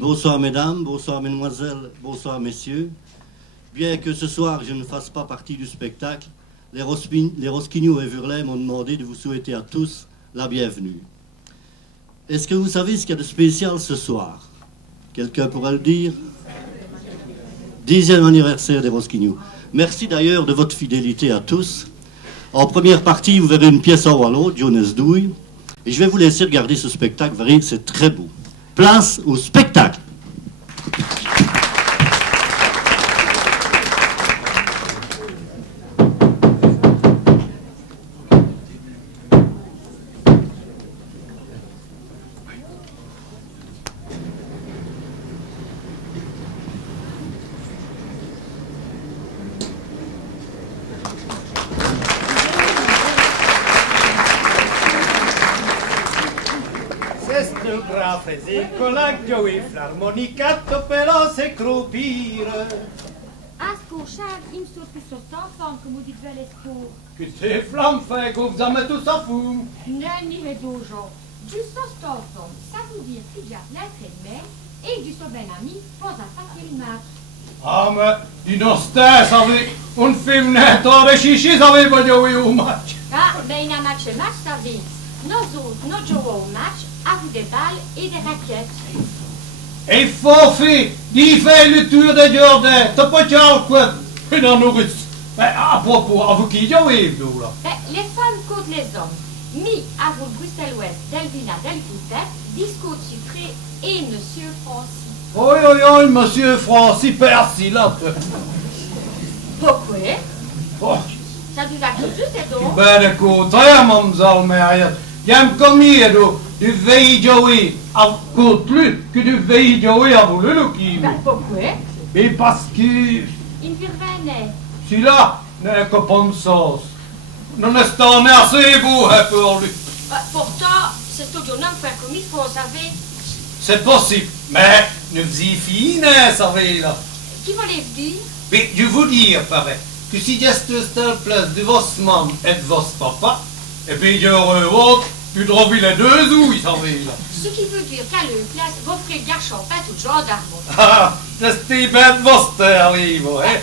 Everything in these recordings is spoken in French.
Bonsoir mesdames, bonsoir mesdemoiselles, bonsoir messieurs. Bien que ce soir je ne fasse pas partie du spectacle, les Rosquignoux et Vurlet m'ont demandé de vous souhaiter à tous la bienvenue. Est-ce que vous savez ce qu'il y a de spécial ce soir? Quelqu'un pourra le dire? 10e anniversaire des Rosquignoux. Merci d'ailleurs de votre fidélité à tous. En première partie, vous verrez une pièce en wallon, Jonas Douille, et je vais vous laisser regarder ce spectacle, vous verrez, c'est très beau. Place au spectacle. Joey l'armonicato però se crupire. Ascoltare in sotto sostanza come di belle scours. Che te flamme fait que vous en mettez tout ça fou? Non, ni dojo. Juste sostanza, ça veut dire qu'il y a l'être aimé et du son ben ami pour attaquer le match. Ah, mais dis non, savez, un film net, avec chichi, savez pas jouer au match. Ah, ben in un match, ça veut. Nous autres, nous jouons au match avec des balles et des raquettes. Et forfait, il fait le tour de Jordan, t'as pas de chance quoi? Et dans nos Russes. Ben, à propos, à vous qui jouez, vous là? Ben, les femmes contre les hommes. Mi à vous Bruxelles-Ouest, Delvina Delcoutet, Disco Sucré et Monsieur Francis. Oui, oui, oui, Monsieur Francis, Percy, là. Pourquoi? Oh. Ça vous a cru c'est donc? Ben, le contraire, mademoiselle Mariette. J'aime combien du veille jouer à plus que du veille jouer à vous le qui. Ben, pourquoi? Et parce que. Il virvenait. Si là, n'est que pomme sauce. Non est en assez beau pour lui. Pourtant, c'est tout un homme fait comme il faut, savez. C'est possible, mais nous y fine, savez là. Qui voulait dire? Mais je vous dire, pareil, que si j'étais place de vos maman et de vos papa, et puis j'aurais autre, tu trouves les deux ouïes, savez là. Ce qui veut dire qu'à leur place, vos frères garçons pas tout genre d'armes. Ah, c'est bête vostre, arrive, hein?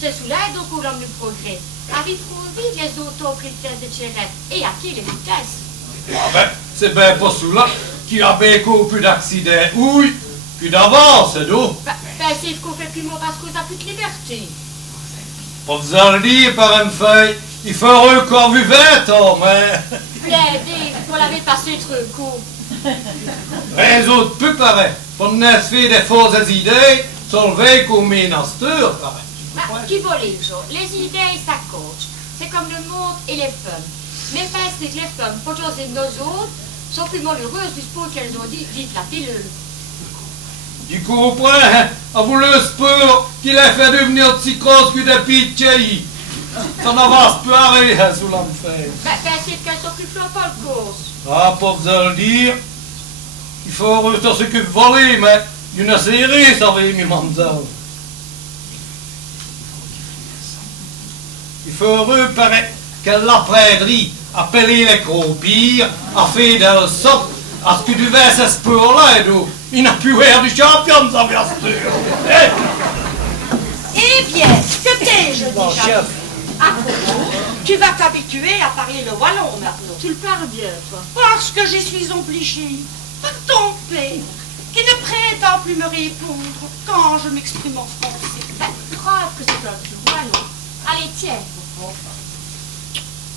C'est sous l'aide au courant du progrès. Arrive-t-on vite les autos pris de tête de Chérette et à qui les vitesses? Ah ben, c'est bien pas sous là qu'il a beaucoup plus d'accidents, oui, puis d'avance, c'est d'eau. Ben, c'est ce qu'on fait plus mot parce qu'on a plus de liberté. Pour vous en dire par une feuille, il faudrait encore vu 20 ans, mais... Plaidez, pour l'avait passé trop court. Les autres, plus pareil, pour ne se faire des fausses idées, sont levés comme ménasteur, pareil. Ben, qui vaut les jours? Les idées, ça coach. C'est comme le monde et les femmes. Mais c'est que les femmes, pour choisir nos autres, sont plus malheureuses du sport qu'elles ont dit, dites la pilule. Du coup, après, à vous le sport qu'il a fait devenir de si grosse que des pitchés. Ça n'avance plus à rien sous l'enfer. Ben, c'est qu'elles sont plus flottes pas le course. Ah, pour vous le dire, il faut rester ce que vous voulez, mais une série, ça va, mes mamzelles. Il faut reparaître que la prairie appelée les croupires a fait de sorte à ce que du vin ce sport-là, il n'a plus l'air du champion, ça bien sûr. Eh bien, que t'ai-je déjà? À propos, tu vas t'habituer à parler le wallon maintenant. Tu le parles bien, toi. Parce que j'y suis obligée. Par ton père, qui ne prétend plus me répondre quand je m'exprime en français. Ben, preuve que c'est un du wallon. Allez, tiens, Popo.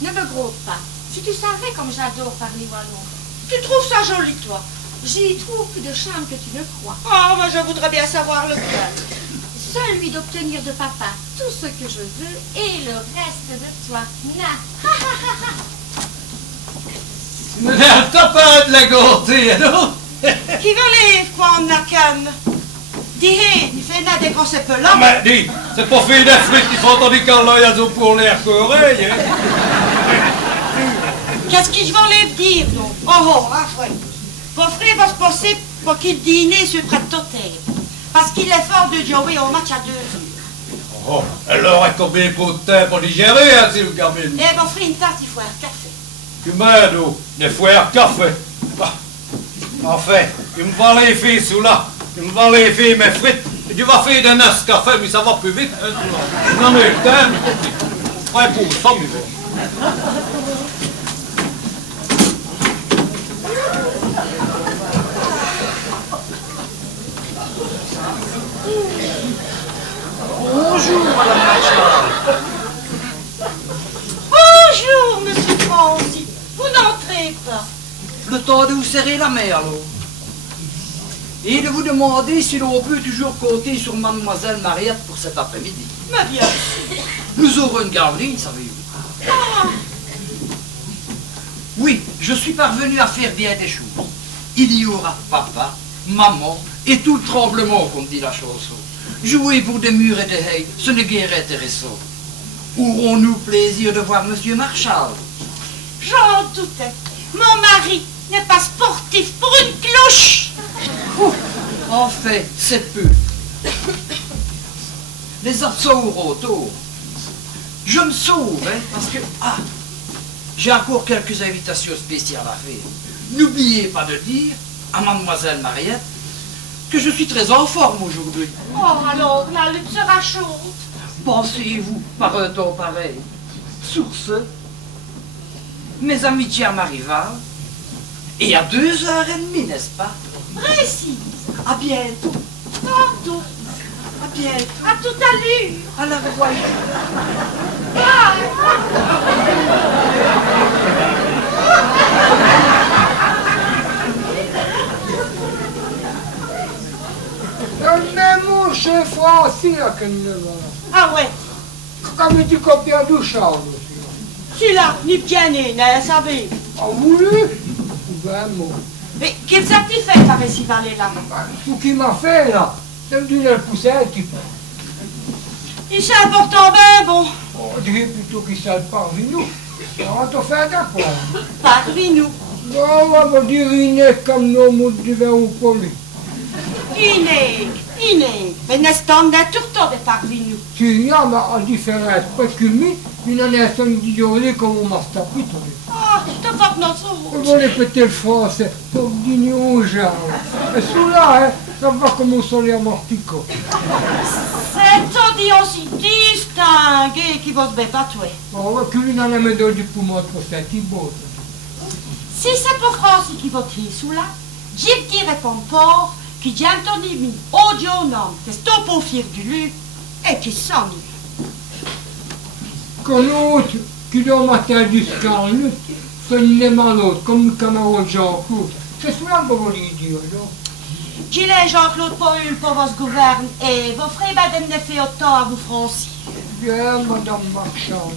Ne me groupe pas. Si tu savais comme j'adore parler wallon. Tu trouves ça joli, toi? J'y trouve plus de charme que tu ne crois. Oh, mais je voudrais bien savoir lequel. Celui d'obtenir de papa tout ce que je veux et le reste de toi. Na. Mais t'as pas de la gâter, non? Qui veut livre, quoi, en nacan? Dis, il fait n'a des grosses pelants. Mais dis, c'est pas fait des frites qui sont tandis qu'en l'œil à pour l'air qu'oreille, hein? Qu'est-ce qu'ils vont les dire, donc? Oh, ah, ouais. Mon frère va se passer pour qu'il dîne sur près de Totel. Parce qu'il est fort de jouer au match à 2 heures. Oh, elle aurait combien de temps pour digérer, hein, si le gamin? Eh, mon frère, une tarte, il faut un café. Tu m'aides, il faut un café. Bah, enfin, il me va les filles sous là. Tu me vas les faire mes frites. Et tu vas faire des Nescafé, mais ça va plus vite. Non, mais putain, ouais, pour ça, mais bon. Bonjour, Madame Marchal. Bonjour, Monsieur Franzi. Vous n'entrez pas. Le temps de vous serrer la main, alors. Et de vous demander si l'on peut toujours compter sur Mademoiselle Mariette pour cet après-midi. Mais bien. Nous aurons une galerie, savez-vous. Ah, Oui, je suis parvenu à faire bien des choses. Il y aura papa, maman et tout le tremblement, comme dit la chanson. Jouer pour des murs et des haies, ce n'est guère intéressant. Aurons-nous plaisir de voir Monsieur Marchal? j'en doutais. Mon mari n'est pas sportif pour une cloche. En fait, c'est peu. Les absents auront tort. Je me sauve, hein, parce que... Ah, j'ai encore quelques invitations spéciales à faire. N'oubliez pas de dire à Mademoiselle Mariette que je suis très en forme aujourd'hui. Oh, alors la lutte sera chaude. Pensez-vous par un temps pareil? Sur ce, mes amitiés à ma rivale, et à 2h30, n'est-ce pas? Précise. À bientôt. Tantôt. À bientôt. À toute allure. À la revoyure. Mais mon chef Francis, là, que nous avons. Ah ouais. Comme tu copies du Charles. Celui-là, ni bien né, n'est savez. A voulu? Vraiment. Mais qu'est-ce que tu fais, par ici, là? Ce qu'il m'a fait, là, c'est me donner le poussin un petit peu. Il s'est important, ben bon. On dirait plutôt qu'il s'est parmi nous. On va te faire d'accord. Parmi nous. Non, on va me dire il est comme nos mots de vin au poli. Iné. Mais n'est-ce pas d'un tourteau de parmi nous? S'il y a à différence pécumie, il en est un d'ignorer comme on m'a tapé. Ah, t'as pas de notre On va répéter le français pour dire aux gens. Et celui-là, hein, ça va comme au soleil à Martico. C'est un dit aussi distingué qui va se bépatouer. On va qu'il en a mis dans du poumon pour cette beau. Si c'est pour Francis qui va tirer sous là, j'ai dit répondre pas qui dit Anthony audio non, que c'est un pour fier du lu et qui s'en est. Que l'autre, qui doit matin du scandale, fait une mal l'autre, comme le camarade Jean-Claude. C'est cela que vous voulez dire, non? J'ai les Jean-Claude Paul pour votre gouverne et vos frères badem ne fait autant à vous Francis. Bien, Madame Marchand,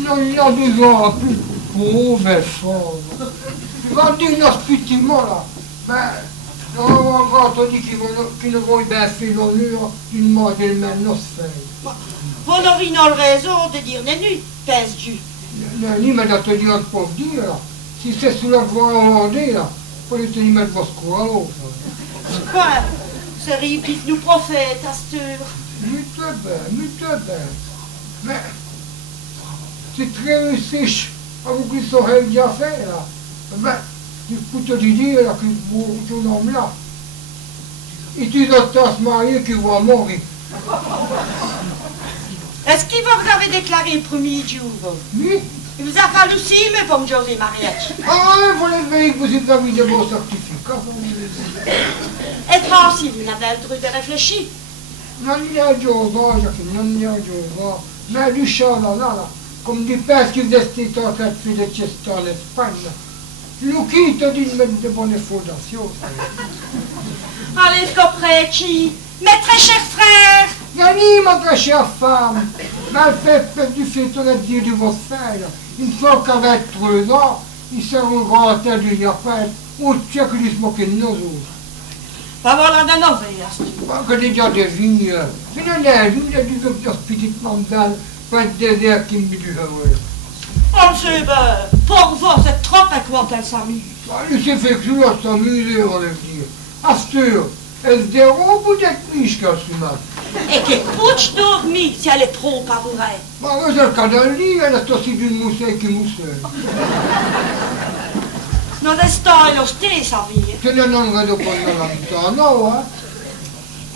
non, il y a des gens plus pauvres femmes. Tu vas dire inhospitiment, là. Ben, on va te dire qu'ils ne vont bien faire l'honneur d'une modèle maintenant se fait. Vous n'aurez pas raison de dire nennu, pèse Dieu. Ni, mais de te dire un pauvre dire, là. Si c'est sous la voie hollandais, là, il faut lui tenir mettre vos secours à l'autre. Quoi? C'est répite nous prophètes à cette heure. Mute bien. Mais, c'est très riche, à vous qui saurez bien faire, là. Ben, il faut te dire, là, que vous, ton homme là, et tu dois se marier qui va mourir. Est-ce qu'il vous avez déclaré le premier jour? Oui? Il vous a fallu 6 mois pour me José mariage. Ah, vous l'avez que vous avez de vos certificats. Et Francis, il n'a pas le truc de réfléchir. Non, il y a du revoir, Jacqueline, non, il y a du revoir. Mais du char, là, comme des pères qui étaient en train de faire des chestes en Espagne, là. Nous qui te dit de mettre de bonnes fondations. Allez, Copreci, mes très chers frères. Yanni, ma très chère femme, mal fait du fait ton dire de votre frère. Une fois qu'avec 3 ans, il s'est grand tel du Japon, ou tient que lui se moquer de nous autres. Pas voilà d'un nouvelle, Que déjà des vignes, mais non, il y a du petite mandale, pas de désert qui me dit du heureux. Oh, monsieur, ben, pour vous, c'est trop à quoi qu'elle s'amuse. Il s'est fait que je dois s'amuser, on va dire. Astur, elle se dérobe ou d'être riche qu'elle se met. Et qu'elle couche dormir si elle est trop amoureux. Bon, mais c'est le cas d'un lit, elle est aussi d'une moussée qui mousselle. Non, restons à l'hosté, ça veut dire. Ce n'est non de prendre la temps, non, hein.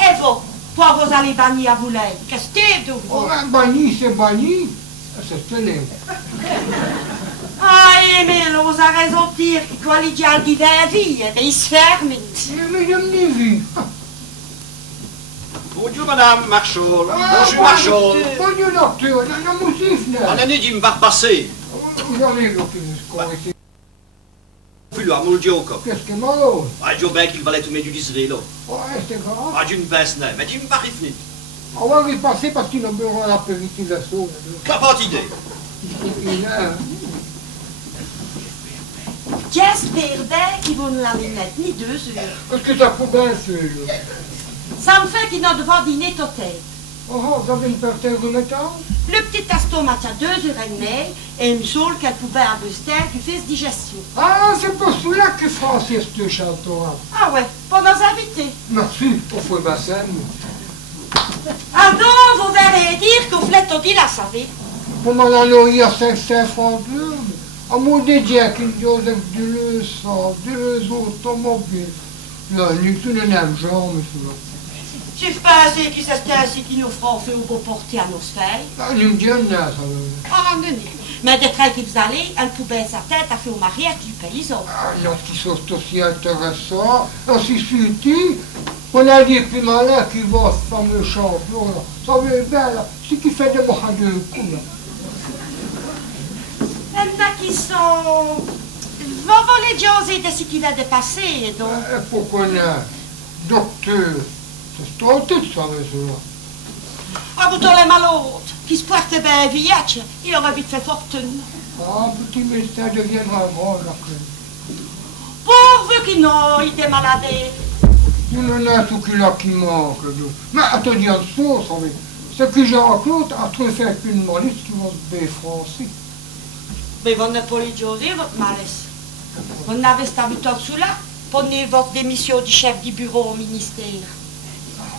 Et vous, pour vous aller bannir à Boulay, qu'est-ce que c'est de vous? Oh, banni, c'est banni. C'est télé. Ah, Emile, vous avez raison de dire que quand il y a le vie, il se ferme. Mais je n'ai vu. Bonjour Madame Marchal. Ah, Bonjour Marchal. Bonjour docteur, la mousif En là. année dit me va repasser. Vous avez le Puis là, mon Dioko. qu'est-ce que malheureux? Ah, Dieu ben qu'il valait tout mettre du disré là. Ouais, c'est grave. Ah, d'une baisse n'est. Mais dis me pas rifnit. On va y passer parce qu'il a besoin de l'apéritivation. Capante idée. J'espère bien qu'ils vont nous la mettre ni 2 heures. Qu'est-ce que ça fout bien, celui-là? Ça me fait qu'ils n'ont devant dîner tout tête. Oh, vous avez une parterre de métal? Le petit estomac a 2h30 et il me semble qu'elle pouvait avoir qui fait digestion. Ah, c'est pour cela que Francis te chantera. Ah ouais, pour nos invités. Merci, au fouet bassin. Ah non, vous allez dire qu'on voulait tout dire la savez. Pour m'en aller à 500 francs de l'heure. À mon dédié qu'il Joseph Deleuze, Deleuze automobile. Là, nous tous les mêmes gens, monsieur. Tu penses que c'est ainsi qu'ils nous feront fait au beau porter à nos sphères? Ah, nous me disons, ça va. Ah non, non. Mais de train qu'ils allaient, elle pouvait sa tête à faire au mariage du paysan. Ah, non, qui sont aussi intéressants, aussi subtils. On a dit plus malin qui va ce fameux champion, là. Ça veut bien, là. C'est qui fait des mots à 2 coups, là. Il y en a qui sont... Vont voler José de ce qu'il a dépassé, donc. Pourquoi non? Docteur, c'est trop tout ça, monsieur. Ah, vous t'en les malheurs, qui se porte bien vieille, il aurait vite fait fortune. Ah, petit médecin deviendra grand, après. Pourvu qu'il n'ait été malade. Il y en a tout qui manque, nous. Mais attendez en dessous, ça veut. C'est que Jean-Claude a trouvé faire une malice qui va se défrancer. Mais vous n'avez pas les José, votre malice. Vous n'avez pas vu tout cela? Prenez votre démission du chef du bureau au ministère.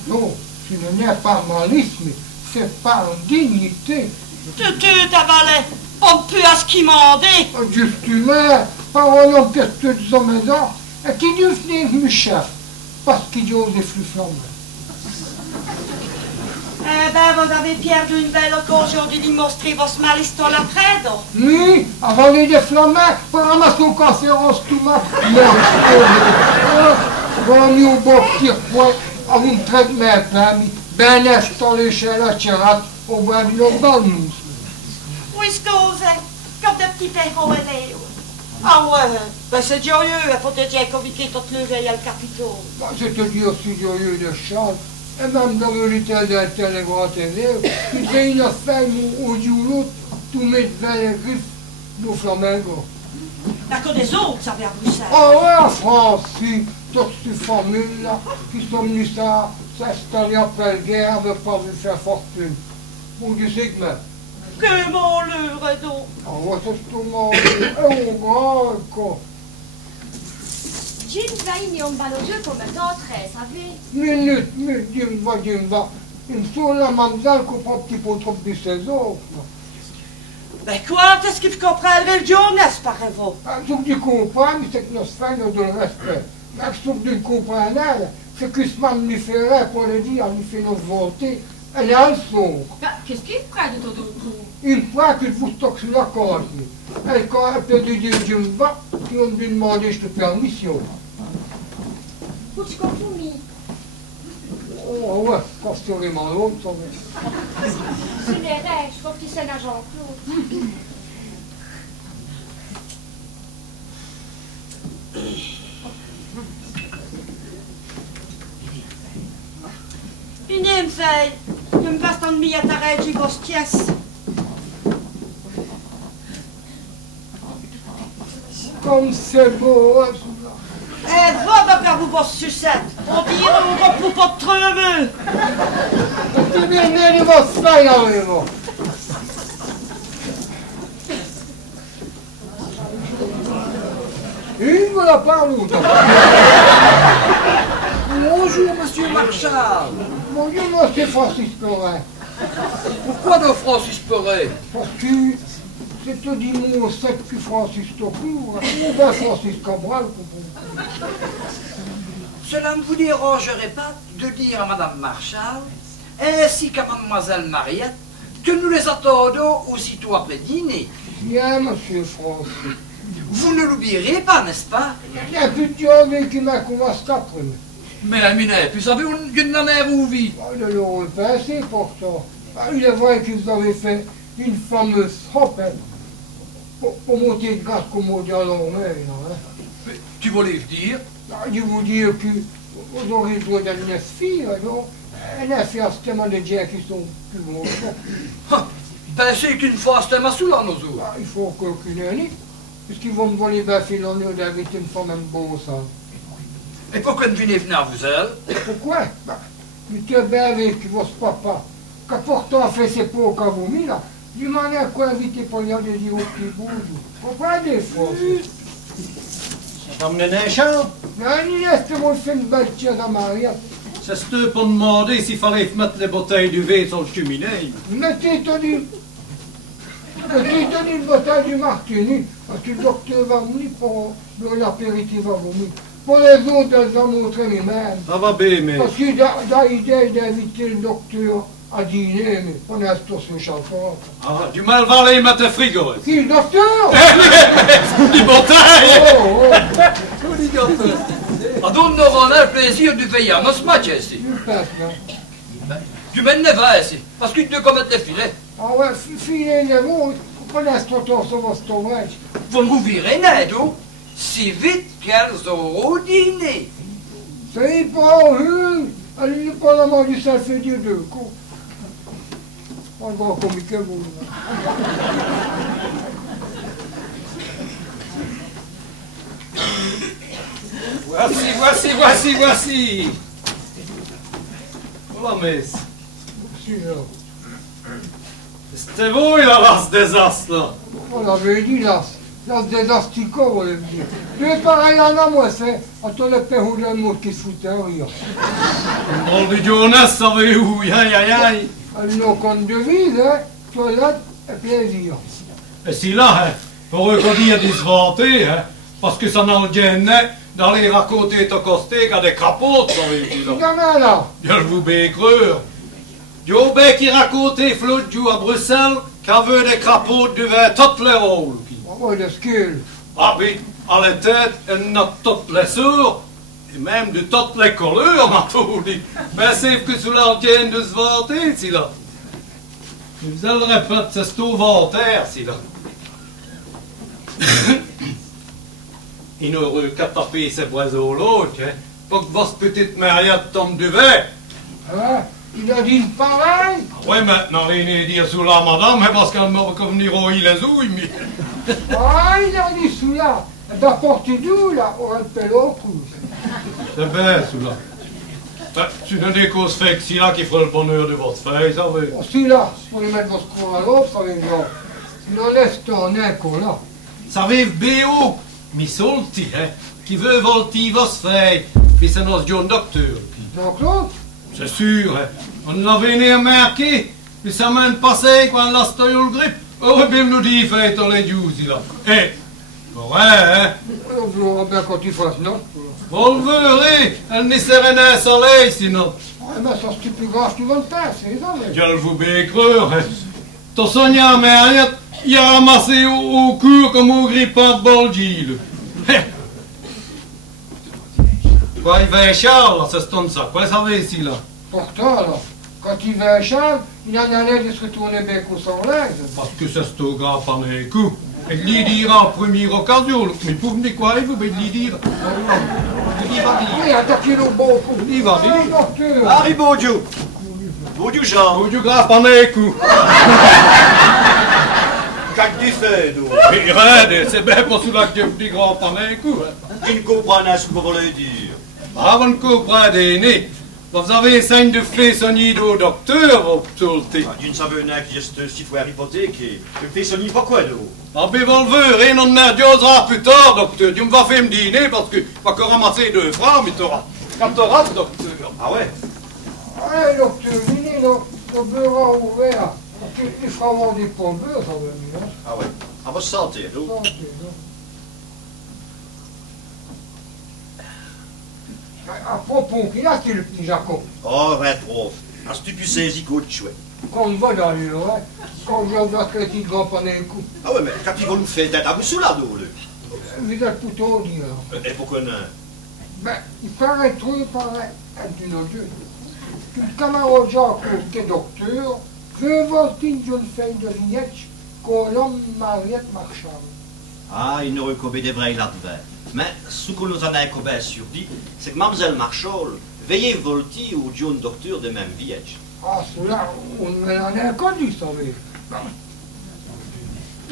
Non, ce n'est pas malice, mais c'est par dignité. Tu t'avalais, on ne peut à ce qu'il m'a dit. Justement, par un homme que de maison, et qui devenait mon chef, parce qu'il osait plus flammer. Eh ben, vous avez perdu une belle occasion de démontrer votre malice dans la prête. Oui, avant les déflammer, pour ramasser une conférence tout ma... On a mis au beau petit point, à vous me traiter mes femmes, ben instant l'échelle à tirate, au bas de l'autre balmousse. Oui, excusez, comme des petits perros et les... Ah ouais, ben c'est joyeux, pour te dire conviquer toute le veille à le Capitole. C'est-à-dire aussi joyeux de Charles, et même dans le litère d'un tel grand élève, il fait une affaire au l'autre, tout mettre vers les griffes du flamengo. D'accord, des autres, ça vient à Bruxelles. Ah ouais, en France, si, toutes ces formules-là, qui sont venues s'installer après la guerre, ne pas vu faire fortune. Bon, tu sais que même. Que mon le donc. Ah ouais, c'est tout le monde, et au grand, quoi. Jim va y en balle au jeu comme un entrée, savez? Minute, dis-moi, il me semble la mamzelle qu'on prend un petit peu trop de ses autres. Ben quoi, est-ce qu'il comprend le jeunesse, par vous? Ce que tu comprends, c'est que nos frères nous donnent respect. Mais ce que tu comprends, c'est que ce mammifère, pour le dire, il fait notre volonté, elle est en sourd. Qu'est-ce qu'il ferait de ton coup? Une fois que vous stockez sur la corde, elle, quand elle peut dire Dieu me va, puis on lui demande de permission. Où tu compromis? Oh ouais, quand c'est vraiment l'autre, ça va. C'est les rêves, je crois que tu sais à Jean-Claude. Une fille, je me passe en demi à ta rêve, j'y bosse pièce. Comme c'est beau, hein, Eh, va faire vous bosse sucette. On dirait on va pour pas de tremeux. tu viens de votre frère, là, vraiment. Une me la parle ou non? Bonjour, monsieur Marchal. Mon Dieu, moi, c'est Francis Perret. Pourquoi de Francis Perret? Parce que c'est au dimanche 7 que Francis Tocourt, ou bien Francis Cabral. cela ne vous dérangerait pas de dire à Madame Marchal, ainsi qu'à Mademoiselle Mariette, que nous les attendons aussitôt après dîner. Bien, monsieur François. Vous ne l'oublierez pas, n'est-ce pas? Il n'y a plus de journée qui m'a commencé après. Mais la mine, puis savez une année vous vit. Ne l'aurait pas assez pourtant. Il est vrai qu'ils avaient fait une fameuse frappe pour monter de gaz comme on dit en anglais. Hein. Tu voulais dire? Je vous dire que vous aurez le droit d'une fille, non? Elle a fait tellement de gens qui sont plus gros. Ben c'est qu'une fois c'était ma soula nos autres. Il faut encore qu'une année. Parce qu'ils vont me voler ma fille en eux d'inviter une femme même beau ça. Et pourquoi ne venez venir à vous elle? Pourquoi? Mais tu es bien avec votre papa. Qu'important fait ses pots au vomi là. Demandez à quoi inviter pour lui aller dire au petit bout. Pourquoi des fois? Ça va mener un champ? Mais Agnès, tu m'as fait une belle tire dans Maria. C'est ce pour demander s'il fallait mettre les bouteilles du vin sur le cheminée. Mettez tenu une bouteille du martini. Parce que le docteur va venir pour l'apéritif va venir. Pour les autres, elles ont montré les mêmes. Ça va bien, mais... Parce qu'il a l'idée d'inviter le docteur à dîner, mais on a tout sur le chauffeur. Ah, du mal va aller mettre le frigo. Qui, le docteur? Les bouteilles! Oh, oh. Ah, donc nous aurons le plaisir de veiller à notre match ici. Tu passes, là. Tu mènes les vins ici, parce que tu dois commettre les filets. Ah ouais, filer les mots, pour l'instant, on se va se tomber. Vous nous virez net, ou? Si vite qu'elles auront dîné. C'est pas elle n'est pas la main du ça fait Dieu deux coups. On va comme que vous. Voici. Voilà, messe. C'était vous, il a las des as, là. On avait dit là. Là, des asticots, on va dire. Tu es pareil en a, moi, c'est. Attends, le père ou le mot qui se foutait en rire. On dit Jonas, savez où, aïe. Alors, qu'on devise, hein, toilette et plaisir. Et si là, hein, pour eux qu'on dit à se vanter, hein, parce que ça n'a le gêne d'aller raconter ton costé qu'à des crapauds, savez-vous, là. Gamin, là. Je vous bécreur. Joe Beck qui racontait Flotte Joue à Bruxelles qu'à veut des crapauds devaient toutes les rôles. Oh, le skill. Ah oui, à la tête, elle n'a toutes les sourds, et même de toutes les couleurs, m'a tout dit. Ben, c'est que sous l'ardienne de se vanter, si là. Vous allez le répéter, c'est tout vantaire, si là. Il n'aurait qu'à taper ces oiseaux l'autre, hein. Pas que votre petite Mariette tombe du verre. Hein? Il a dit une pareille. Ouais, maintenant, rien à dire sous la madame, hein, parce qu'elle m'a venir rouiller les ouilles, mais... Ah, il a dit sous là. D'apporter d'où, là, on rappelle au cou. C'est bien, sous là. Ben, tu n'as des causes faites si là qui fera le bonheur de votre fille, ça va. Si là, pour lui mettre votre croix à l'autre, ça va dire. Il en laisse ton écho, là. Ça vive B.O. mais solti, hein, qui veut volter votre fille, puis c'est notre John Docteur. Donc l'autre? C'est sûr, hein. On l'avait né remarqué, puis ça m'a passé quand l'a stoyé le grippe. Oh, bien nous dit, faites les juicy, là. Eh, ouais, hein. On verra bien quand il fasse, non? Vous le verrez, elle n'y serait un soleil, sinon. Ah, mais ça, c'est plus grave qu'ils vont le faire, c'est ça, mais... Je vous bécreur, hein. Ton soignant Mariette, il a ramassé au cou comme au grippant de Bolgi, là. Quoi, il va à Charles, c'est ça. Quoi, ça va ici, là? Pourtant, là, quand il va à Charles, il en allait de se retourner bien qu'au sans l'aise. Parce que c'est tout grand pendant les coups. Et de lui dire en première occasion, mais pour venir quoi, il faut bien lui dire. Il va dire. Oui, attaquez le bon coup. Il va dire. Docteur. Harry Baudieu. Baudieu Jean. Oh, du grave pendant les coups. Qu'est-ce que tu fais, nous? Mais regarde, c'est bien pour cela que je dis grand pendant les coups. Hein. Tu ne comprends pas ce que vous voulez dire. Avant de comprendre des nez, vous avez un signe de fait sonner au docteur, vous tout. Tu ne savais pas qui est ce citoyen hypothéqué. Tu fais sonner pourquoi, nous? Ah, ben, vous le verrez, on a 2 heures plus tard, docteur. Tu me vas faire me dîner parce que va que ramasser 2 francs, mais t'auras. Quand t'auras, docteur. Ah ouais? Allez, docteur, venez, le beurre ouvert. Il fera avoir des pommes beurre, ça va mieux. Ah ouais. À votre santé, nous. À propos, qu'il a, c'est le petit Jacob. Oh, ouais, trop. Un stupide saisi coach, chouette. Quand on va dans le ouais, quand je vois que petit grand pendant un coup. Ah ouais, mais quand ils vont nous faire tête à vous sous la dos, là. Vous êtes plutôt dire. Et pourquoi non? Ben, il paraît trop, il paraît être une autre. Le camarade Jacob, qui est docteur, veut voter une jeune fille de Vignette qu'on nomme Mariette Marchal. Ah, il n'aurait qu'au des vrais là-dedans. Mais ce que nous en a bien sûr dit, c'est que Mademoiselle Marchal veillait volti au jeune docteur de même village. Ah, cela, on en a connu, ça veut.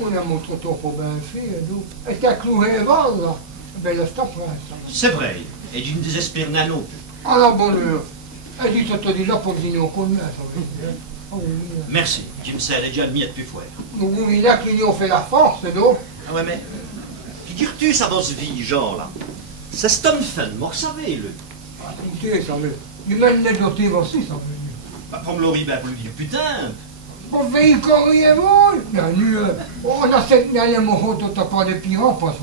On a montré ton pour bien fait, nous. Et t'as cloué les balles, là. Ben, laisse ta place. C'est vrai, et je ne désespère pas non plus. À la bonne heure. Elle dit, ça te dit là pour le dîner au connu, ça veut. Oh, oui. Merci, tu me sais déjà de miette plus fort. Nous, il a qui lui ont fait la force, non? Ah ouais, mais figure-tu ça dans ce vie, genre là? C'est Stonfen, moi, vous savez, le. Ah, écoutez, ça veut. Il mène les dotés aussi, ça veut. Bah, pour me l'aurait bien voulu dire, putain. On fait y courir, moi. Bien, nous, on a cette dernière morceau, t'as pas de pire, pas ça.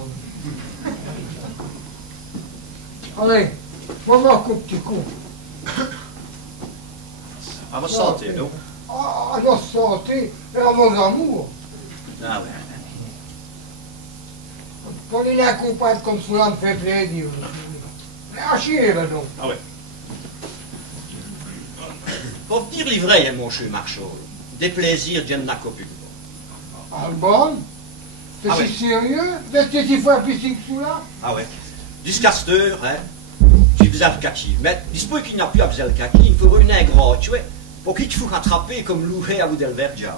Allez, on va voir petit coup. À votre santé, non? À notre santé et à vos amours. Ah ouais. Pour les accompagner comme cela me fait plaisir. Mais à chier, là, donc. Ah ouais. Pour dire les vrais, mon cher Marchal, des plaisirs de n'a qu'au public. Albon, c'est Ah si ouais. sérieux? T'es si fois plus que cela? Ah ouais. Jusqu'à cette heure, hein, j'ai besoin de kaki. Mais dispose qu'il n'y a plus à besoin de kaki, il faut revenir gros, tu vois. Pour qu'il te faut rattraper comme loué à vous del verdiao.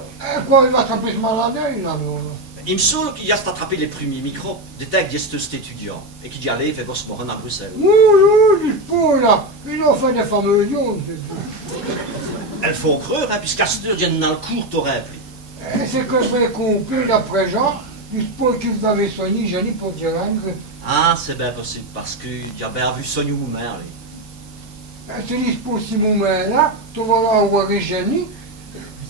Quoi, il va attraper ce malade, là, non? Il me semble qu'il y a attrapé les premiers micros de tag d'estes étudiants et qu'il y allait faire ce morin à Bruxelles. Oui, oui, dispose, là. Ils ont fait des fameux lions, c'est tout. Elles font creux, hein, puisqu'à cette heure, il y a dans le cours, t'aurais appris. Et c'est que j'ai compris, d'après Jean, dispose qu'ils avaient soigné, j'ai dit pour dire un gré. Ah, c'est bien possible, parce qu'il y a bien vu Sonia ou mère, C'est dispose si mon main là, tu vas là voir Jenny,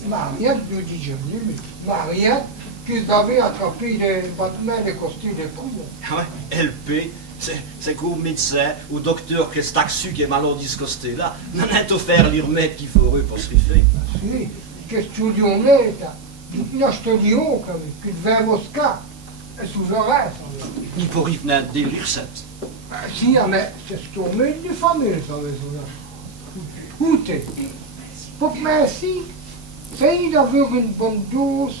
Mariette, je dis Jenny, mais Mariette, qu'ils avaient attrapé des battements, des costumes, des coups. Ah ouais, LP, c'est qu'au médecin, au docteur qui est taxu, qui est malade discosté là, n'en a offert les remèdes qu'il faut eux pour se rifler. Si, qu'est-ce que tu dis on est, là? Là, je te dis, oh, quand même, que devant Mosca, et sous l'oreille, ça veut. Il faut y venir des recettes. Si, mais c'est ce qu'on met de famille, ça veut dire. Où t'es? Pour que merci, c'est d'avoir une bonne dose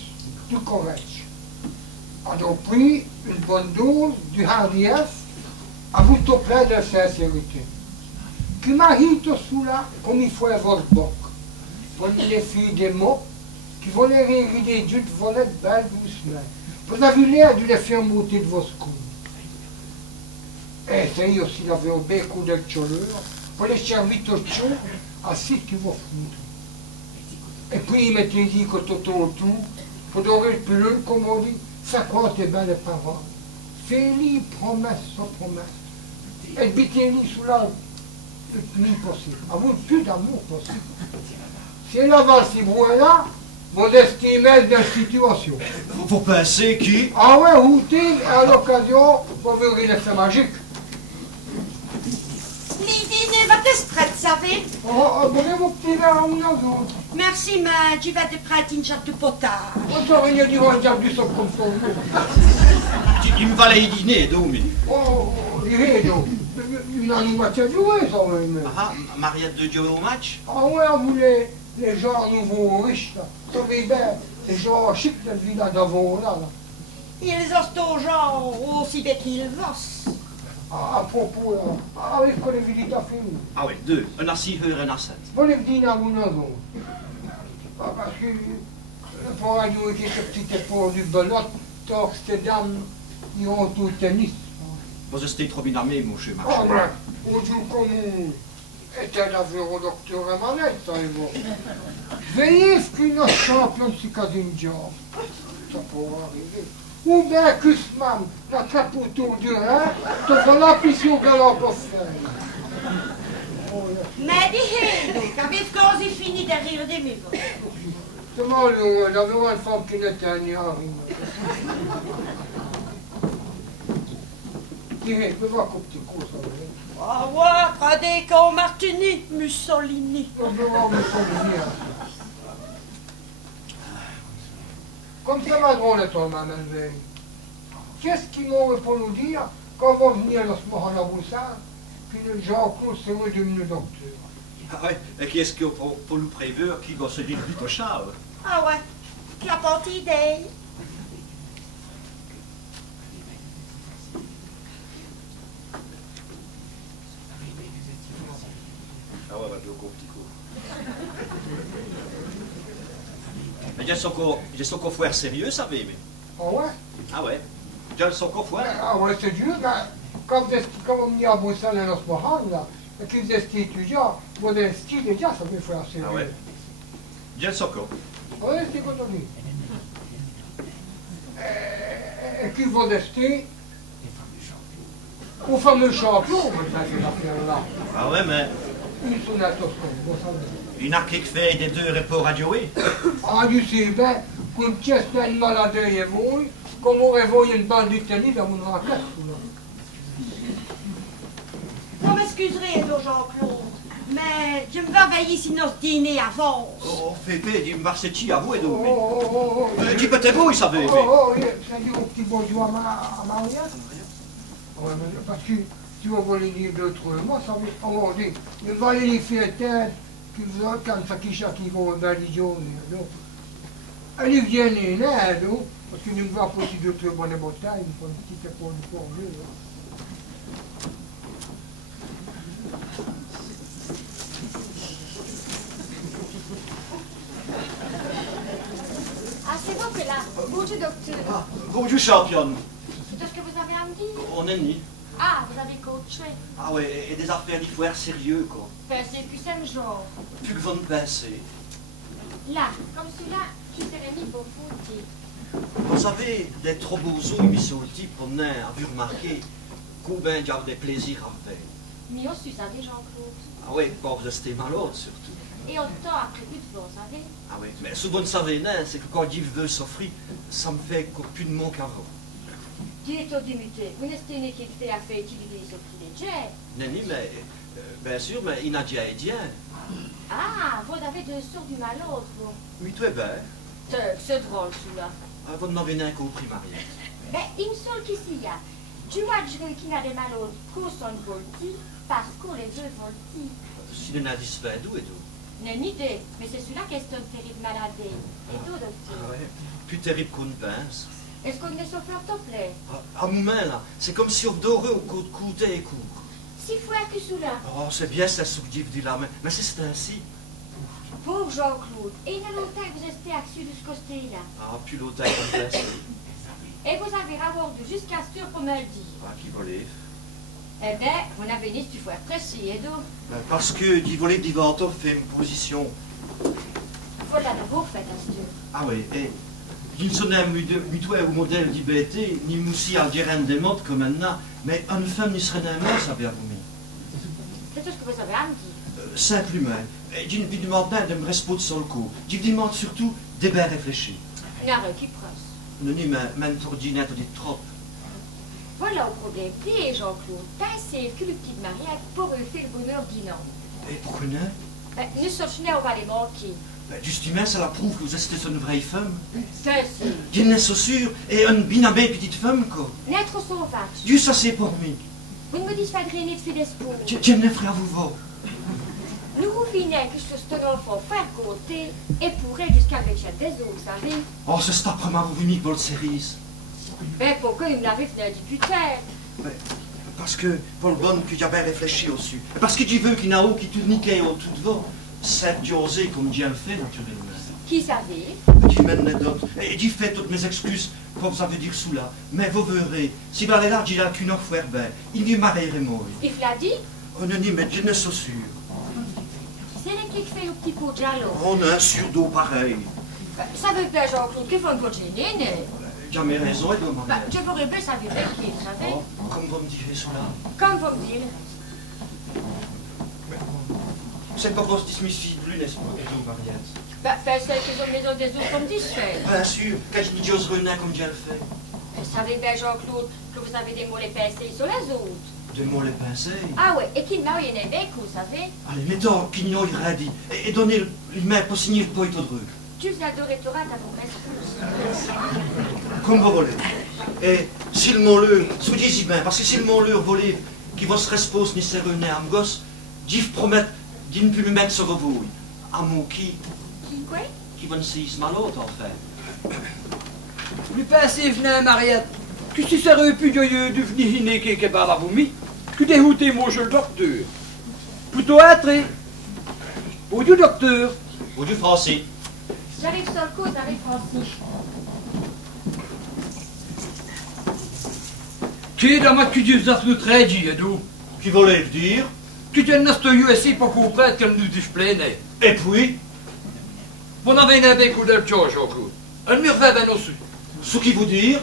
de courage. On a pris une bonne dose du hardiesse à vous tout plein de sincérité. Qui m'arrive sous là, comme il faut à votre boc. Pour les filles des mots, qui vont les rire des dieux de voler de belles doucement. Vous avez l'air de les faire monter de vos secours. Essayez aussi d'avoir un bec ou de choleur, pour les servir tout chaud, ainsi qu'ils vont foutre. Et puis, mettez-y que tout autour, pour dorer le pilule, comme on dit, ça compte bien les paroles. Fais-lui promesse sur promesse. Et bitez-lui sous la le plus possible. À vous, le plus d'amour possible. Si la va si là, vous estimez de la situation. Vous pensez qui? Ah ouais, outil, à l'occasion, vous verrez l'effet magique. Lidine, va te strette, savez? Oh, prenez vos petits verres ou non? Merci, mais tu vas te prêter une chatte de potage. On s'en rien du diable du sol comme ça. Il me fallait y dîner, donc. Oh, il est donc. Il a une moitié joué, ça, même. Ah, Mariette de Dieu au match? Ah ouais, vous les gens nouveaux riches, là. Vous savez bien, les gens chics de la villa d'avant, là. Ils osent aux gens aussi bien qu'ils vossent. À propos, là, avec quoi les villes à fini. Ah oui, deux. Un à 6 heures, un à 7. Vous les dîner à vous, non? Parce que, pour aller avec ce petit effort du belote, tant que ces dames, ils ont tout le tennis. Vous êtes trop bien armé, mon cher Ah Marchal. ben, on joue comme on était l'affaire au docteur Emanette, ça et moi. Veillez ce qu'une champion de ce casino job. Ça pourra arriver. Ou bien que ce mam, la trappe autour du rein, te fait l'ambition qu'elle a pas faire. Mais dis donc, avec quand j'ai fini de rire des maisons. C'est mal, il y avait une femme qui n'était à rien. Tiens, je vais voir comme petit coup, ça va. Ah ouais, Fradeko Martini, Mussolini. Comme ça va drôle, toi, ma veille. Qu'est-ce qu'ils m'ont pour nous dire quand on va venir dans ce moment à Boussard, puis le Jean-Claude c'est moi devenu docteur. Ah ouais, et qu'est-ce qu'il faut nous prévenir qu'il va se dire vite au Charles? Ah ouais, clapante idée. Ah ouais, le petit coup. Mais j'ai son coffre sérieux, ça va, mais. Ah ouais? Ah ouais. J'ai son coffre. Ah ouais, c'est dur, mais quand on venait à Boussard dans ce moment là, et qu'ils étaient étudiants, bon, les skis déjà, ça me fait assez. Ah ouais. J'ai le soco. Oui, c'est quoi on dit. Et qu'ils vont rester au fameux champion, maintenant, cette affaire-là. Ah ouais, mais. Ils sont à Toscane, vous savez. Il n'a qui fait des 2 reports radioés. Ah, tu sais bien, qu'une pièce d'un malade est vouée, comme on réveille une bande de tennis dans mon raquette. Vous m'excuserez, Jean-Claude, mais je me vais veiller si notre dîner avance. Oh, Fépé, dis Marsetti, à vous et nous. Oh, Dis peut-être vous, il savait. oui, ça dit au petit bonjour à Marianne. Oui, mais parce que si on va les dire 2-3 mois, ça veut on dit, il va les faire tête, qui vont quand ça qui vont dans les jaunes. Elle vient les nerfs, parce qu'il nous va aussi 2-3 bonnes batailles, il faut une petite épaule de corvée. Ah, c'est vous que là. Bonjour, docteur. Ah, bonjour, championne. C'est ce que vous avez à me dire? On est ni. Ah, vous avez coaché. Ah ouais, et des affaires d'IFOR sérieux, quoi. Ben, c'est plus un genre. Plus que vous ne pensez. Là, comme celui-là, je serais mis pour foutre. Vous savez, des trop beaux os, ils sont le type, on a vu remarquer combien il y a des plaisirs à faire. Mais on suit ça des Jean-Claude. Ah ouais, quand vous restez malade, surtout. Et autant après plus de vous savez. Ah oui, mais ce bon savez, c'est que quand Yves veut s'offrir, ça me fait encore plus de mon qu'avant. Dites au démuté, vous n'êtes une équipe fait à faire utiliser ce prix des jets. Nenni, mais bien sûr, mais il n'a déjà aidé. Ah, vous avez 2 sourds du mal autre, vous. Oui, tu es bien. C'est drôle, celui-là. Ah, vous n'en venez qu'au primariat. Ben, il me semble qu'ici, il y a. Tu vois, je veux qu'il n'a des mal autres pour son volti, parce qu'on les veut volti. Si le indice fait d'où et d'où? N'a une idée, mais c'est celui-là qui est une terrible maladie. Et tout, docteur. Ah ouais, plus terrible qu'on ne pense. Est-ce qu'on est chauffeur te plaît? À mon main, là, c'est comme si on doré au coup de coude et court. Si fouet que celui-là. Oh, c'est bien ça, ce que Yves dit là, mais c'est ainsi. Pauvre Jean-Claude, et il y a longtemps que vous restez axé de ce côté-là. Ah, puis l'autre est complète. Et vous avez ravordu jusqu'à sûr pour me le dire. Ah, qui volait? Eh bien, vous n'avez ni du fouet précis, et d'où? Parce que d'y voler d'Ivanto fait une position. Voilà d'abord fait à sûr. Ah oui, et il s'en aime mutué au modèle d'IBT, ni moussi à dire des modes comme maintenant, mais une femme n'y serait d'un mot, ça vient vous mettre. C'est tout ce que vous avez à me dire. Simplement. Et je ne demande pas de me rester sur le coup. Je demande surtout des bains réfléchis. Une arrêt qui presse. Non, ni ma tourdinette dit trop. Voilà au problème. Dis, Jean-Claude, pensez que le petit mariage pour eux faire le bonheur d'un homme. Et pourquoi non? Ben, nous sommes on va les manquer. Justement, ça la prouve que vous êtes une vraie femme. C'est sûr. Je n'ai pas sûr, et une binabée petite femme, quoi. N'être sauvage. Dieu, ça c'est pour moi. Vous ne me dites pas de grainer de fil d'espoir. Je n'ai frère vous va. Nous vous finissons que je suis un enfant faire côté et pourrait jusqu'à l'échelle des autres, vous savez. Oh, c'est après ma vous mis votre cerise. Ben, pourquoi il me l'avait fait du putain? Parce que, pour le bon, que j'avais réfléchi au-dessus. Parce que tu veux qu'il n'y a qui tout niquait au tout devant. C'est Diosé comme Dieu le fait, naturellement. Qui savait? Tu mènes d'autres. Et tu fais toutes mes excuses, comme ça veut dire sous là. Mais vous verrez, si vous allez là, je n'ai qu'une offre, ben, il n'y marierait moi. Il l'a dit? On ne n'y met, je ne suis sûr. C'est les qui fait le petit pot de jalon. On a un sur d'eau pareil. Ben, ça veut pas, Jean-Claude, qu'il faut une bonne gêner. Jamais raison, et de Ben, je pourrais bien savoir qui, vous savez. Oh, comme vous me direz cela. Comme vous me dites. C'est pas qu'on se dismissifie plus, n'est-ce pas, vous, Mariette? Ben, c'est qu'ils ont maison des autres comme disfait. Bien sûr, quand je dis Dios Renin comme Dieu le fait. Vous savez bien, Jean-Claude, que vous avez des mots les pincés sur les autres. Donne-moi les pinceaux. Ah ouais, et qu'il n'a eu un évêque, vous savez. Allez, mettons qu'il n'y ait rien dit. Et donnez les mains pour signer le poète au dreux. Tu viens de retourner à mon rescousse. Comme vous voulez. Et si le monleur, soyez-y bien, parce que si le monleur volé, qui va se respose ni se revenir à mon gosse, Div promet de ne plus me mettre sur vos bouilles. À mon qui Quoi? Qui va ne s'y malautre, enfin. Lui passez venir Mariette. Que si ça aurait pu joyeux de venir dîner quelque part la vomi, que dérouter mon jeu le docteur. Plutôt entrer. Bonjour docteur. Bonjour Francis. J'arrive sur le coup, j'arrive Francis. Tu es dans ma cuisine de très dit, d'où? Qui voulait dire? Tu te n'as ici pour qu'on prête qu'elle nous dit pleiner. Et puis? On avait un avec ou del George encore. Elle me refait ben aussi. Ce qui vous dire?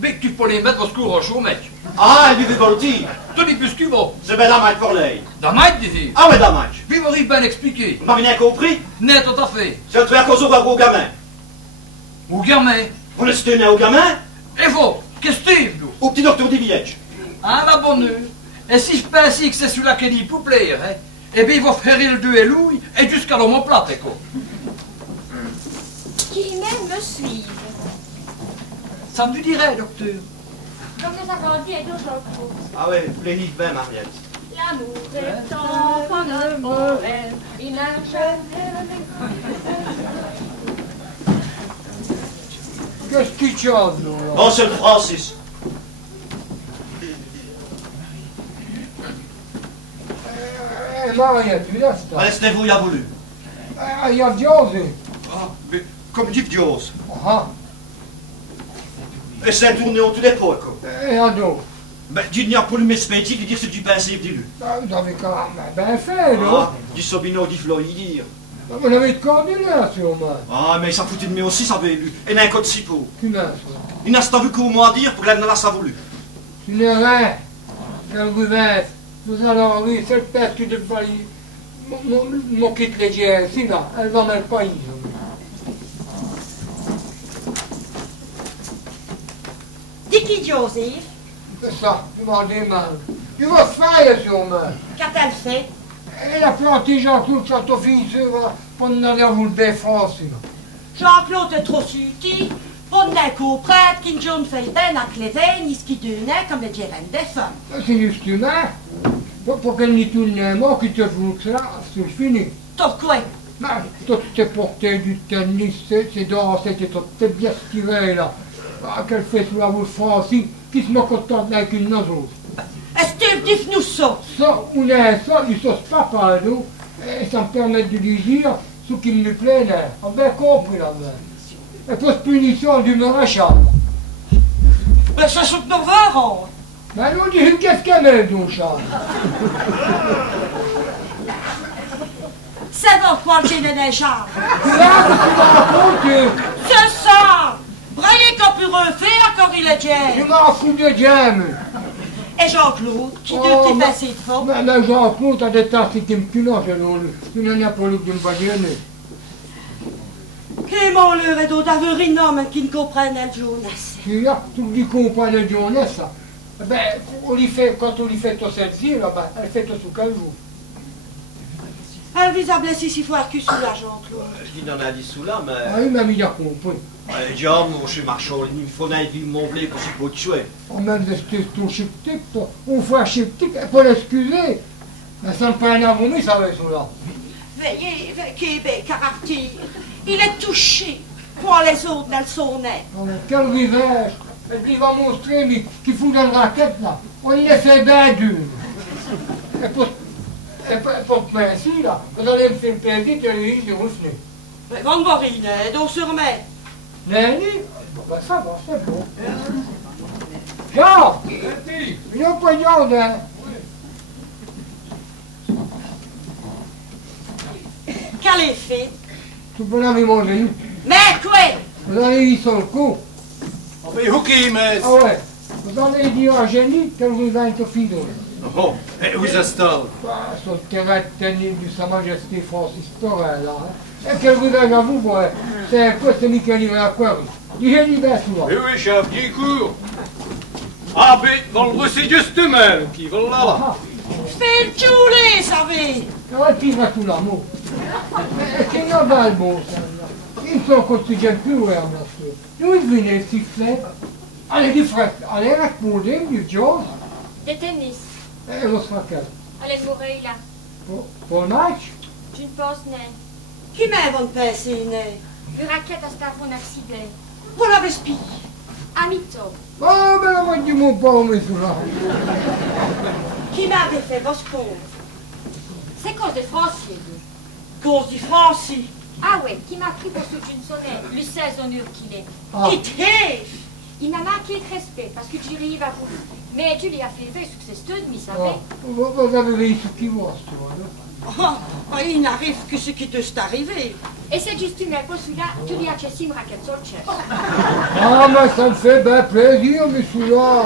Mais que tu peux les mettre au secours au chaud, mec. Ah, elle vivait pas le dire. Tu dis plus qu'il va. C'est bien la match pour l'ail. Dans ma dit. Ah ouais, la match. Puis vous bien expliqué. Vous m'avez bien compris? Net tout à fait. C'est le truc à cause au gamin. Au gamin. On est tenu au gamin? Et vous, qu'est-ce que tu nous? Au petit docteur Diviège. Ah, la bonne heure. Et si je pense que c'est sur laquelle il peut plaire, hein, eh bien, il va faire le deux et louis et jusqu'à l'homme plate, quoi. Qui même me suivent. Ça me dirait, docteur. Comme nous avons dit, et nous autres. Ah ouais, vous les bien, Mariette. L'amour est enfant de Morel, il n'a jamais. Qu'est-ce qu'il chante, nous, là? Bon, c'est le Francis. Mariette, tu laisses ça. Allez, c'était vous, il a voulu. Il y a Diosé. Ah, mais comme dit Dios. Ah, Et c'est tourné en tous les pots, quoi. et ado. Mais dis n'y a pas le mesmétique, il dit c'est du pincé, dis-le. Vous avez quand même bien fait, non? Ah, du Sobino, dit Floyd, dire. Vous l'avez de coordonné, sûrement. Ah, mais ça foutait de moi aussi, ça avait lu. Et n'a un code si pot. Tu l'as, ça. Il n'a pas vu qu'au moins dire pour que la ça voulu. Tu n'es rien. Quand vous êtes, vous allez oui, cette peste qui te faillit. Mon quitte les dieux, si là, elle va dans le pays. Dis qui Joseph? C'est ça, tu m'en dis mal. Tu vas faire, sûrement. Qu'a-t-elle fait? Elle a planté Jean-Claude Château-Fils pour nous aller à vous le défoncer. Jean-Claude est trop suti. Bon d'un coup prêtre qui ne jaune fait ben avec les veines, ce qui donnait comme les diables des femmes. C'est juste humain. Pour qu'elle n'y tourne un mot qui te joue que ça, c'est fini. Pourquoi? Mais toi, tu t'es porté du tennis, c'est dans cette t'es bien tiré là. Ah, qu'elle fait sous la voix Francis, qui se moque autant avec une autre. Est-ce que tu dis nous ça? Ça, on a ça, il ne sauce pas par nous, et ça me permet de lui dire ce qui me plaît là. On a bien compris là, mais. Et pour cette punition du maréchal. Ben, ça saute nos verrons. Ben, nous dit, qu'est-ce qu'elle met, donc, Charles? C'est donc quoi le génie des chars? Là, tu m'en racontes, C'est ça! Brailler qu'on peut refaire quand il est je Dieu. m'en fous de Dieu. Et Jean-Claude, qui Oh, te mais- fait assez de faux? Mais Jean-Claude a des tasses qui me culot, selon lui. Tu n'en as pas lui qui me va dire. Que mon leur est d'autres averies, non, mais qui ne comprennent le Jonas. Tu là, tu me dis qu'on parle de Jonas, ça. Ben, on lui fait, quand on lui fait tout celle-ci, là, ben, elle fait tout sous quel jour. Elle vous a blessé si fort que sous la Jean-Claude. Il en a dit sous là, mais. Ah, il m'a mis à compris. Diable, mon chez Marchand, il faut n'aille vivre mon blé pour ce pot de chouette. On même de ce ton chiptique, on fait un chiptique, il faut l'excuser. Mais ça me fait un avoni, ça va, là. Veillez, veillez, caractère. Il est touché. Pour les autres, elles sont nées. Oh, mais quel rivage. Elle dit, va montrer, mais qui fout dans la raquette, là. On les fait bien dur. Et pour que ainsi, là, vous allez me faire plaisir, tu lui dis, vous venez. Mais grande borine, donc se remet. Lenny? Bon, ben ça va, c'est bon. Jean! Une poignarde, hein? Quel effet? Tu peux l'enlever manger. Mais quoi? Vous allez y sur le coup. Mais où qui mais Ah ouais. Vous allez dire à Jenny qu'elle vous va être fidèle. Oh, et où est-ce Sur le terrain de tennis du Sa Majesté Francis Torel, là. Hein? Et qu'elle vous aille à vous, ouais. C'est un peu celui qui a livré à quoi? Du Jenny, bien souvent. Oui, oui, chef, dis court. Ah, ben, c'est juste eux-mêmes qui veulent là. Fais le tchoulé, savez. Quand il va tout l'amour. C'est normal, bon, ça. Ils sont quotidien plus ouverts, monsieur. Nous, ils venaient siffler. Allez, des frères, allez, répondez, du Jones. Des tennis. Et l'autre quel? Allez, mourir là. Pour le match? Je ne pense pas. Qui m'invente passer, né? Le raquette a start un accident. Pour la respire. À mi-temps. Oh, ben, moi, dis-moi pas, mais tout là. Qui m'avait fait vos comptes? C'est cause des Français. Cause du français. Ah ouais, qui m'a pris pour ce une sonnette, le 16 honneur qu'il est. Ah. Qui t'est? Il m'a manqué de respect parce que tu lui vas pour. Mais tu lui as fait faire succès de demi, savez. Vous avez réussi qui voit, ce là. Oh, il n'arrive que ce qui te s'est arrivé. Et c'est justement pour cela que tu lui as chassé une raquette sur le chef. Ah, mais ça me fait bien plaisir, mais celui-là.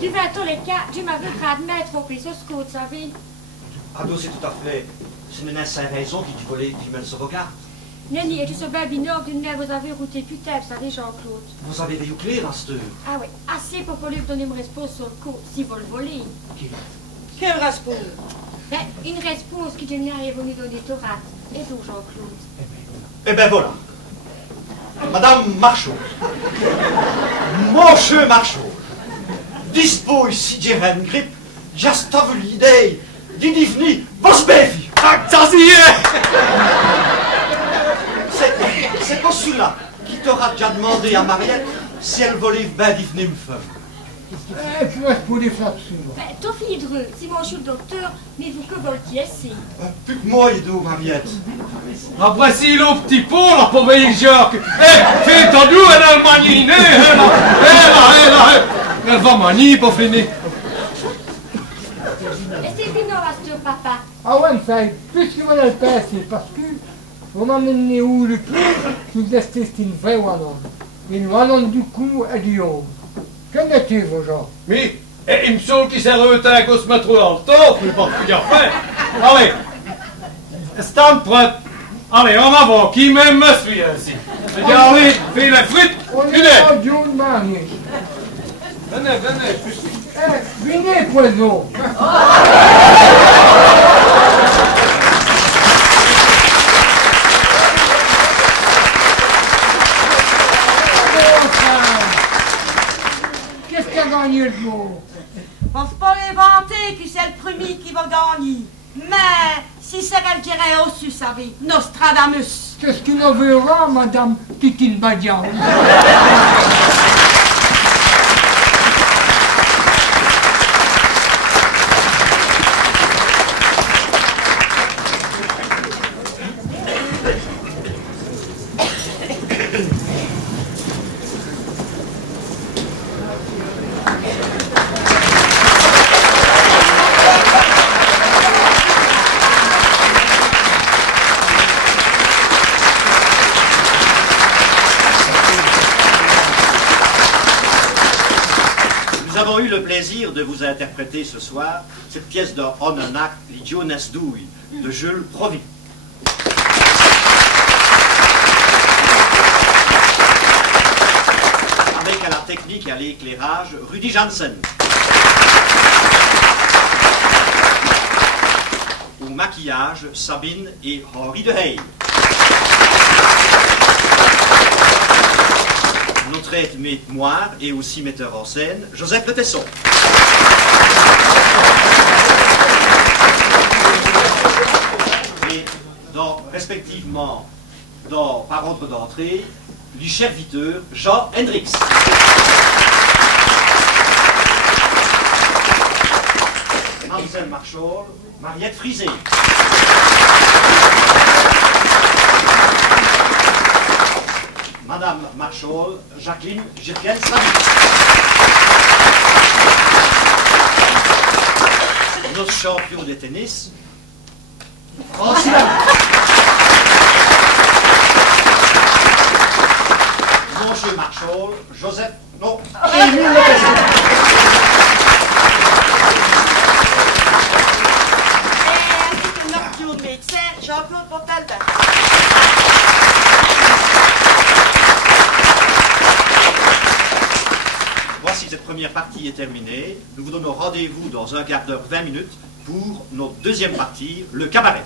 Tu vas à tous les cas, tu m'avais admettre au prix au scout, savez. Ado, c'est tout à fait. C'est une sans raison qui tu volais qui mène ce regard. Nenni, et tu sais bien binôme d'une mère, vous avez routé putain, vous savez, Jean-Claude. Vous avez veillé clair à cette heure. Ah oui, assez pour lui donner une réponse sur le coup, si vous le volez. Quelle réponse? Ben, une réponse qui Génia est venue donner Torate. Et d'où, Jean-Claude? Eh ben voilà. Madame Marchaud. Monsieur Marchaud. Dispo ici d'Irène Grip. J'astavu l'idée. Didivni, boss béfi. Ça y est! C'est pas celui-là qui t'aura déjà demandé à Mariette si elle volait bien d'Ivni me femme. Tu vas pour les faire dessus. Ben, ton fille dreux, si mon chou le docteur, mais vous que voltiez, si. Plus que moi, Edo, Mariette. Après, si le petit pot, là, pour veiller Jacques. Eh, fais entendu, elle a maniné, elle va manier pour finir. Et c'est binôme à ce papa. Ah ouais, ça, puisque vous allez le passer, parce que vous m'amenez où le plus, vous restez une vraie wallonne. Une wallonne du cou et du haut. Qu'en est-il, gens? Mais, il me semble qu'il s'est remonté qu'on se met trop dans le temps, puis pas plus faire. Allez, stand prêt. Allez, on va voir qui même me suit ici. Regardez, fais les frites. On est Venez, en Dieu de marié. venez. Eh, venez, poison. Qu'est-ce qui a gagné le jour? On ne peut pas l'inventer que c'est le premier qui va gagner. Mais si c'est elle qui irait au-dessus, savez, Nostradamus. Qu'est-ce qu'il en verra, madame Titine Badian? Nous avons eu le plaisir de vous interpréter ce soir cette pièce de Onanak, l'idiot Nesdouille, de Jules Provy. Avec à la technique et à l'éclairage, Rudy Janssen. Au maquillage, Sabine et Henri de Hey. Notre aide-maître Moire et aussi metteur en scène, Joseph Le Tesson. Et respectivement, par ordre d'entrée, du serviteur Jean Hendrix. Mademoiselle Marchol, Mariette Frisé. Madame Marchol, Jacqueline Girken-Sabi. Notre champion de tennis, Francis Monsieur Marchol, Joseph, non, Émile Lepesson. Et notre médecin, Jean-Claude Montalbin. Voici cette cette première partie est terminée. Nous vous donnons rendez-vous dans un quart d'heure, 20 minutes, pour notre deuxième partie, le cabaret.